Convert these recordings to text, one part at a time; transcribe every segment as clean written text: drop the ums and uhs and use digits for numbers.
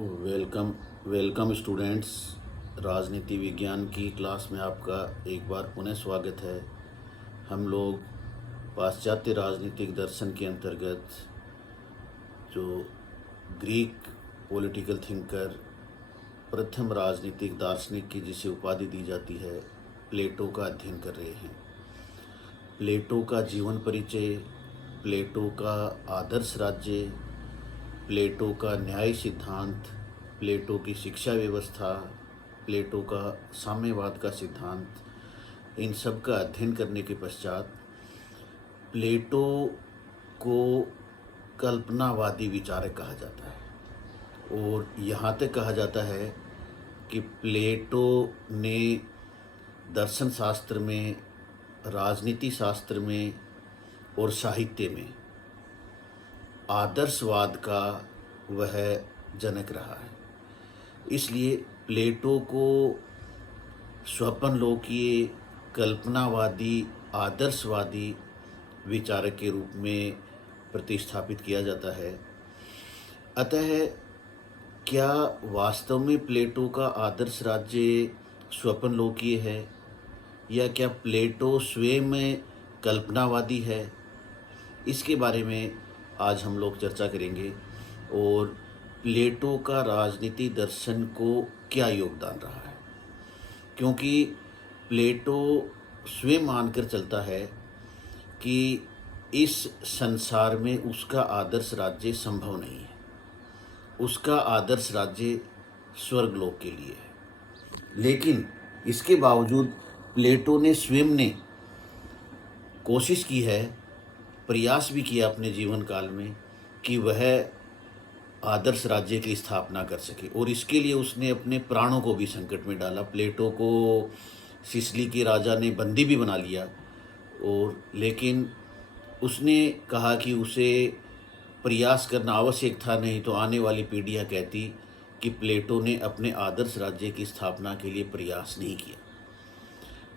Welcome welcome students. राजनीति विज्ञान की क्लास में आपका एक बार पुनः स्वागत है। हम लोग पाश्चात्य राजनीतिक दर्शन के अंतर्गत जो ग्रीक पॉलिटिकल थिंकर, प्रथम राजनीतिक दार्शनिक की जिसे उपाधि दी जाती है, प्लेटो का अध्ययन कर रहे हैं। प्लेटो का जीवन परिचय, प्लेटो का आदर्श राज्य, प्लेटो का न्याय सिद्धांत, प्लेटो की शिक्षा व्यवस्था, प्लेटो का साम्यवाद का सिद्धांत, इन सब का अध्ययन करने के पश्चात प्लेटो को कल्पनावादी विचारक कहा जाता है। और यहाँ तक कहा जाता है कि प्लेटो ने दर्शन शास्त्र में, राजनीति शास्त्र में और साहित्य में आदर्शवाद का वह जनक रहा है। इसलिए प्लेटो को स्वप्नलोकीय, कल्पनावादी, आदर्शवादी विचारक के रूप में प्रतिस्थापित किया जाता है। अतः क्या वास्तव में प्लेटो का आदर्श राज्य स्वप्नलोकीय है, या क्या प्लेटो स्वयं कल्पनावादी है? इसके बारे में आज हम लोग चर्चा करेंगे। और प्लेटो का राजनीति दर्शन को क्या योगदान रहा है, क्योंकि प्लेटो स्वयं मानकर चलता है कि इस संसार में उसका आदर्श राज्य संभव नहीं है। उसका आदर्श राज्य स्वर्गलोक के लिए है। लेकिन इसके बावजूद प्लेटो ने स्वयं ने कोशिश की है, प्रयास भी किया अपने जीवन काल में कि वह आदर्श राज्य की स्थापना कर सके, और इसके लिए उसने अपने प्राणों को भी संकट में डाला। प्लेटो को सिसिली के राजा ने बंदी भी बना लिया, और लेकिन उसने कहा कि उसे प्रयास करना आवश्यक था, नहीं तो आने वाली पीढ़ियां कहती कि प्लेटो ने अपने आदर्श राज्य की स्थापना के लिए प्रयास नहीं किया।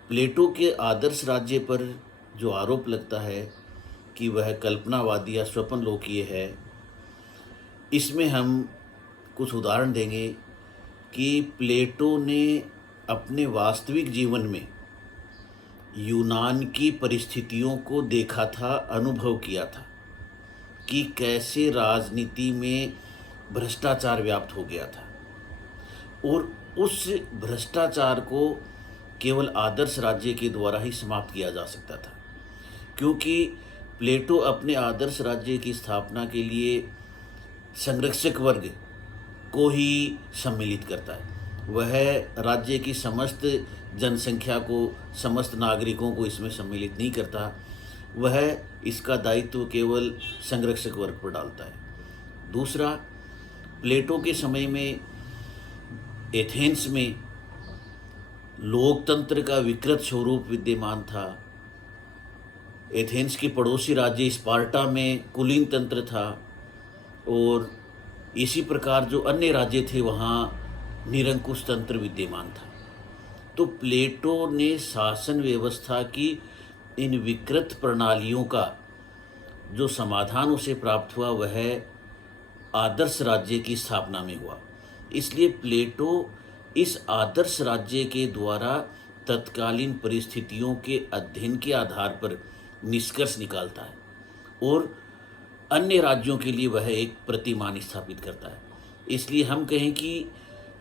प्लेटो के आदर्श राज्य पर जो आरोप लगता है कि वह कल्पनावादी या स्वप्नलोकीय है, इसमें हम कुछ उदाहरण देंगे कि प्लेटो ने अपने वास्तविक जीवन में यूनान की परिस्थितियों को देखा था, अनुभव किया था कि कैसे राजनीति में भ्रष्टाचार व्याप्त हो गया था, और उस भ्रष्टाचार को केवल आदर्श राज्य के द्वारा ही समाप्त किया जा सकता था। क्योंकि प्लेटो अपने आदर्श राज्य की स्थापना के लिए संरक्षक वर्ग को ही सम्मिलित करता है। वह राज्य की समस्त जनसंख्या को, समस्त नागरिकों को इसमें सम्मिलित नहीं करता। वह इसका दायित्व केवल संरक्षक वर्ग पर डालता है। दूसरा, प्लेटो के समय में एथेंस में लोकतंत्र का विकृत स्वरूप विद्यमान था। एथेंस के पड़ोसी राज्य स्पार्टा में कुलीन तंत्र था, और इसी प्रकार जो अन्य राज्य थे वहाँ निरंकुश तंत्र विद्यमान था। तो प्लेटो ने शासन व्यवस्था की इन विकृत प्रणालियों का जो समाधान उसे प्राप्त हुआ, वह आदर्श राज्य की स्थापना में हुआ। इसलिए प्लेटो इस आदर्श राज्य के द्वारा तत्कालीन परिस्थितियों के अध्ययन के आधार पर निष्कर्ष निकालता है, और अन्य राज्यों के लिए वह एक प्रतिमान स्थापित करता है। इसलिए हम कहें कि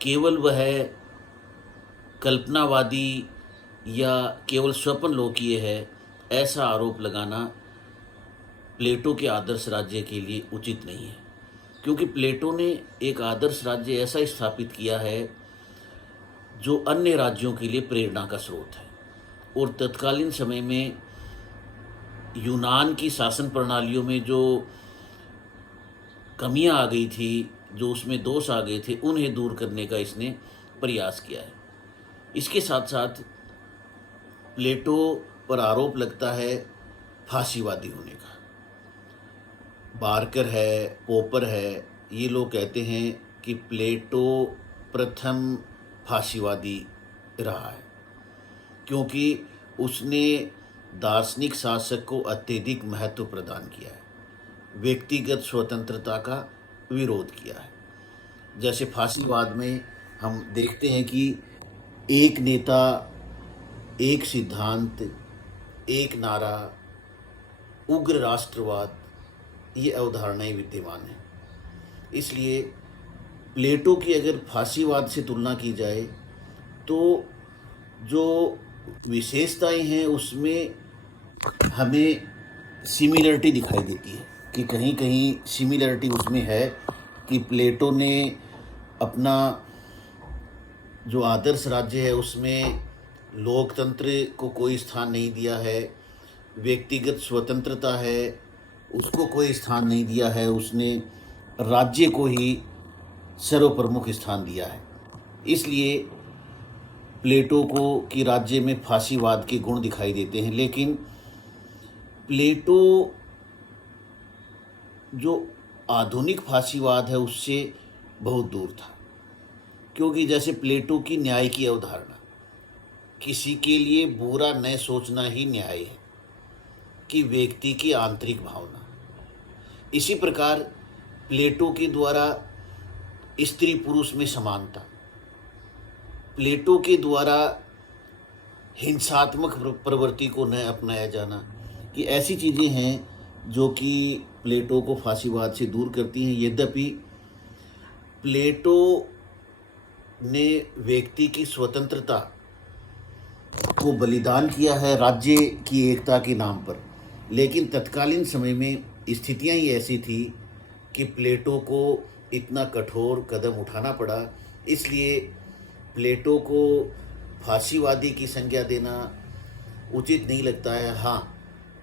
केवल वह कल्पनावादी या केवल स्वप्नलोकीय है, ऐसा आरोप लगाना प्लेटो के आदर्श राज्य के लिए उचित नहीं है। क्योंकि प्लेटो ने एक आदर्श राज्य ऐसा स्थापित किया है जो अन्य राज्यों के लिए प्रेरणा का स्रोत है। और तत्कालीन समय में यूनान की शासन प्रणालियों में जो कमियां आ गई थी, जो उसमें दोष आ गए थे, उन्हें दूर करने का इसने प्रयास किया है। इसके साथ साथ प्लेटो पर आरोप लगता है फांसीवादी होने का। बार्कर है, पोपर है, ये लोग कहते हैं कि प्लेटो प्रथम फांसीवादी रहा है, क्योंकि उसने दार्शनिक शासक को अत्यधिक महत्व प्रदान किया है, व्यक्तिगत स्वतंत्रता का विरोध किया है। जैसे फांसीवाद में हम देखते हैं कि एक नेता, एक सिद्धांत, एक नारा, उग्र राष्ट्रवाद, ये अवधारणाएं विद्यमान हैं। इसलिए प्लेटो की अगर फांसीवाद से तुलना की जाए तो जो विशेषताएं हैं उसमें हमें सिमिलरिटी दिखाई देती है कि कहीं कहीं सिमिलरिटी उसमें है कि प्लेटो ने अपना जो आदर्श राज्य है उसमें लोकतंत्र को कोई स्थान नहीं दिया है, व्यक्तिगत स्वतंत्रता है उसको कोई स्थान नहीं दिया है, उसने राज्य को ही सर्वप्रमुख स्थान दिया है। इसलिए प्लेटो को कि राज्य में फांसीवाद के गुण दिखाई देते हैं। लेकिन प्लेटो जो आधुनिक फांसीवाद है उससे बहुत दूर था, क्योंकि जैसे प्लेटो की न्याय की अवधारणा, किसी के लिए बुरा न सोचना ही न्याय है, कि व्यक्ति की आंतरिक भावना। इसी प्रकार प्लेटो के द्वारा स्त्री पुरुष में समानता, प्लेटो के द्वारा हिंसात्मक प्रवृत्ति को न अपनाया जाना, कि ऐसी चीज़ें हैं जो कि प्लेटो को फांसीवाद से दूर करती हैं। यद्यपि प्लेटो ने व्यक्ति की स्वतंत्रता को बलिदान किया है राज्य की एकता के नाम पर, लेकिन तत्कालीन समय में स्थितियां ही ऐसी थी कि प्लेटो को इतना कठोर कदम उठाना पड़ा। इसलिए प्लेटो को फांसीवादी की संज्ञा देना उचित नहीं लगता है। हाँ,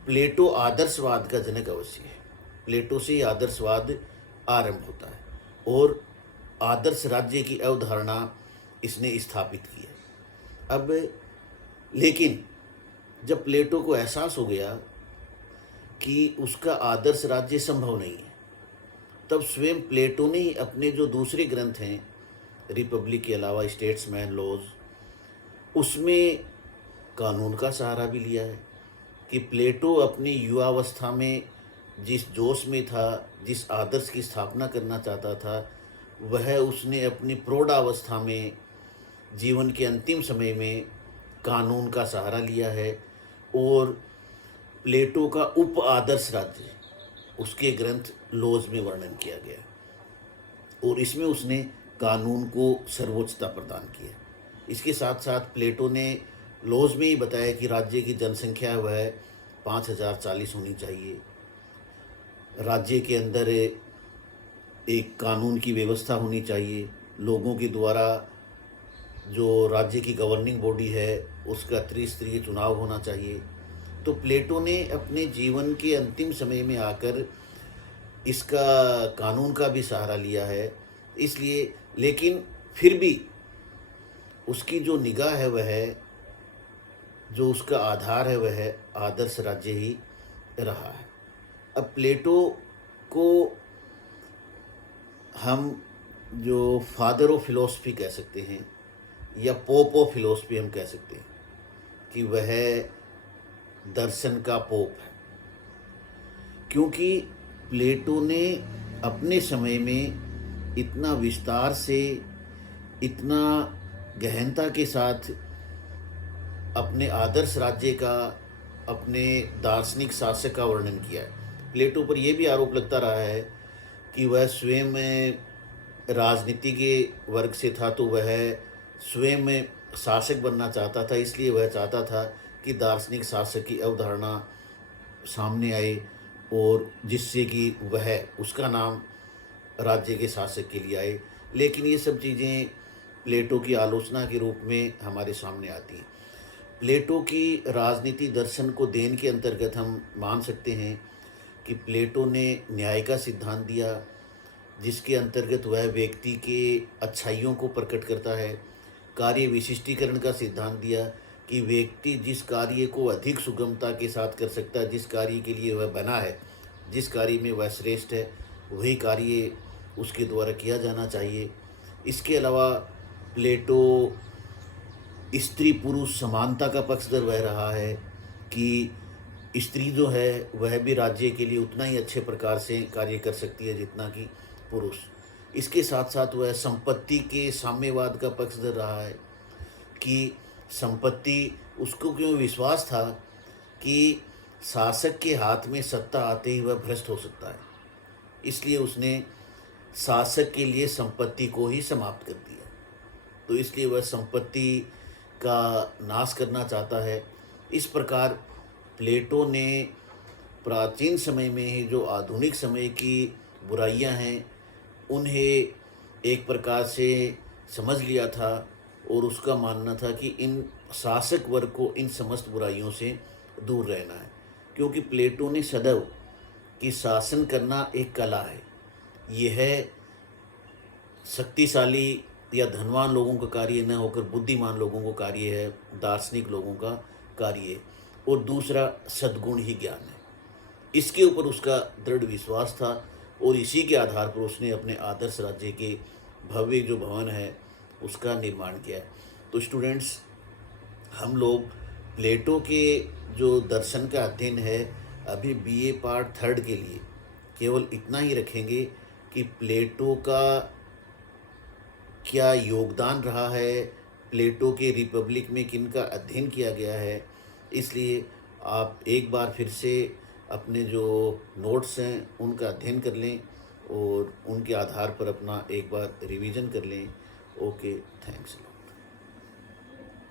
प्लेटो आदर्शवाद का जनक अवश्य है। प्लेटो से ही आदर्शवाद आरंभ होता है और आदर्श राज्य की अवधारणा इसने स्थापित की है। अब लेकिन जब प्लेटो को एहसास हो गया कि उसका आदर्श राज्य संभव नहीं है, तब स्वयं प्लेटो ने ही अपने जो दूसरे ग्रंथ हैं, रिपब्लिक के अलावा स्टेट्समैन लॉज, उसमें कानून का सहारा भी लिया है कि प्लेटो अपनी युवावस्था में जिस जोश में था, जिस आदर्श की स्थापना करना चाहता था, वह उसने अपनी प्रौढ़ावस्था में, जीवन के अंतिम समय में कानून का सहारा लिया है। और प्लेटो का उप आदर्श राज्य उसके ग्रंथ लॉज में वर्णन किया गया और इसमें उसने कानून को सर्वोच्चता प्रदान किया। इसके साथ साथ प्लेटो ने लॉज में ही बताया कि राज्य की जनसंख्या वह 5040 होनी चाहिए, राज्य के अंदर एक कानून की व्यवस्था होनी चाहिए, लोगों के द्वारा जो राज्य की गवर्निंग बॉडी है उसका त्रिस्तरीय चुनाव होना चाहिए। तो प्लेटो ने अपने जीवन के अंतिम समय में आकर इसका कानून का भी सहारा लिया है। इसलिए लेकिन फिर भी उसकी जो निगाह है, वह जो उसका आधार है, वह आदर्श राज्य ही रहा है। अब प्लेटो को हम जो फादर ऑफ फिलॉसफी कह सकते हैं या पोप ऑफ फिलॉसफी हम कह सकते हैं कि वह दर्शन का पोप है, क्योंकि प्लेटो ने अपने समय में इतना विस्तार से, इतना गहनता के साथ अपने आदर्श राज्य का, अपने दार्शनिक शासक का वर्णन किया है। प्लेटो पर यह भी आरोप लगता रहा है कि वह स्वयं राजनीति के वर्ग से था, तो वह स्वयं शासक बनना चाहता था। इसलिए वह चाहता था कि दार्शनिक शासक की अवधारणा सामने आए और जिससे कि वह उसका नाम राज्य के शासक के लिए आए। लेकिन ये सब चीज़ें प्लेटो की आलोचना के रूप में हमारे सामने आती हैं। प्लेटो की राजनीति दर्शन को देन के अंतर्गत हम मान सकते हैं कि प्लेटो ने न्याय का सिद्धांत दिया, जिसके अंतर्गत वह व्यक्ति के अच्छाइयों को प्रकट करता है। कार्य विशिष्टीकरण का सिद्धांत दिया कि व्यक्ति जिस कार्य को अधिक सुगमता के साथ कर सकता है, जिस कार्य के लिए वह बना है, जिस कार्य में वह श्रेष्ठ है, वही कार्य उसके द्वारा किया जाना चाहिए। इसके अलावा प्लेटो स्त्री पुरुष समानता का पक्षधर वह रहा है कि स्त्री जो है वह भी राज्य के लिए उतना ही अच्छे प्रकार से कार्य कर सकती है जितना कि पुरुष। इसके साथ साथ वह संपत्ति के साम्यवाद का पक्ष धर रहा है कि संपत्ति, उसको क्यों विश्वास था कि शासक के हाथ में सत्ता आते ही वह भ्रष्ट हो सकता है, इसलिए उसने शासक के लिए संपत्ति को ही समाप्त कर दिया। तो इसलिए वह संपत्ति का नाश करना चाहता है। इस प्रकार प्लेटो ने प्राचीन समय में ही जो आधुनिक समय की बुराइयां हैं उन्हें एक प्रकार से समझ लिया था और उसका मानना था कि इन शासक वर्ग को इन समस्त बुराइयों से दूर रहना है, क्योंकि प्लेटो ने सदैव कि शासन करना एक कला है, यह शक्तिशाली या धनवान लोगों का कार्य न होकर बुद्धिमान लोगों को कार्य है, दार्शनिक लोगों का कार्य है, और दूसरा सद्गुण ही ज्ञान है। इसके ऊपर उसका दृढ़ विश्वास था और इसी के आधार पर उसने अपने आदर्श राज्य के भव्य जो भवन है उसका निर्माण किया है। तो स्टूडेंट्स, हम लोग प्लेटो के जो दर्शन का अध्ययन है अभी बीए पार्ट 3 के लिए केवल इतना ही रखेंगे कि प्लेटो का क्या योगदान रहा है, प्लेटो के रिपब्लिक में किन का अध्ययन किया गया है। इसलिए आप एक बार फिर से अपने जो नोट्स हैं उनका अध्ययन कर लें और उनके आधार पर अपना एक बार रिवीजन कर लें। Okay, thanks.